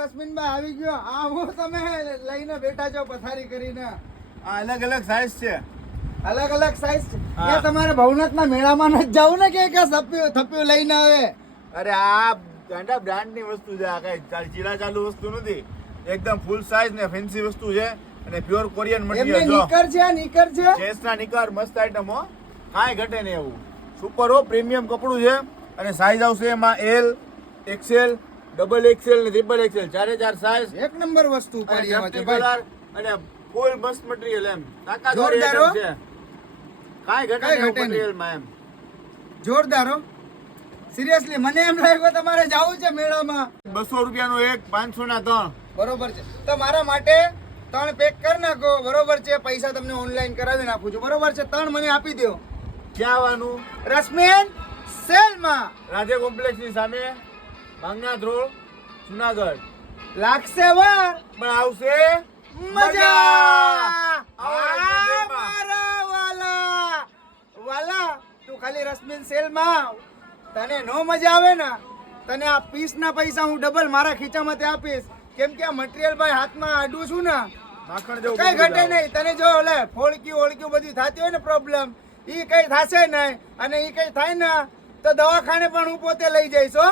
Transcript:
રશ્મિનભાઈ આવી ગયો. આ હું તમે લઈને બેઠા છો પથારી કરીને. આ અલગ અલગ સાઈઝ છે. અલગ અલગ સાઈઝ છે. હા. એ તમારે ભવનાથના મેળામાં નથી જવું ને કે થપ્યું લઈને આવે. અરે આ ગાંડા બ્રાન્ડ ની વસ્તુ છે. આ કઈ ચીલા ચાલુ વસ્તુ નથી. એકદમ ફૂલ સાઈઝ ને ફેન્સી વસ્તુ છે અને પ્યોર કોરિયન એમને મટીરીયલ. જો નીકર છે. ચેસના નિકાર મસ્ત આઈટમ હો, કાંઈ ઘટે નહીં એવું. સુપર હો, પ્રીમિયમ કપડું છે અને સાઈઝ આવશે એમાં એલ, એક્સેલ, ડબલ એક્સેલ ને ટ્રિપલ એક્સેલ, 4 સાઈઝ. એક નંબર વસ્તુ પડી આવે છે કલર ભાઈ. અને ફૂલ મસ્ત મટીરીયલ એમ તાકાત જોરદાર હો. છે. કાંઈ ઘટે કાંઈ નહીં ઘટે નહીં. મટીરીયલમાં એમ. જોરદાર હો. સિરિયસલી મને એમ લાગ્યું તમારે જવું છે મેળામાં. 200 રૂપિયાનું એક, 500 ના 3. બરોબર છે. તો મારા માટે 3 પેક કરી નાખો. બરોબર છે. પૈસા તમને ઓનલાઈન કરાવી નાખું છું. બરોબર છે. 3 મને આપી દો. ક્યાં આવવાનું? રશ્મિન સેલમાં. રાધે કોમ્પ્લેક્સ ની સામે, માંગનાથ રોડ, જુનાગઢ. લાગશે વાર પણ આવશે મજા. આવો મારા વાલા વાલા, તું ખાલી રશ્મિન સેલમાં આવ. તને નો મજા આવે ને, તને આ પીસના પૈસા હું ડબલ મારા ખીચામાંથી આપીશ. કેમ કે આ મટીરિયલ ભાઈ હાથમાં આડું છું ને, માખણ જેવું કઈ બધું ઘટે આવે. નહીં. તને જો ઓલે ફોળક્યું બધી થતી હોય ને પ્રોબ્લેમ, ઈ કઈ થશે નહીં. અને ઈ કઈ થાય ને તો દવાખાને પણ હું પોતે લઈ જઈશ હો.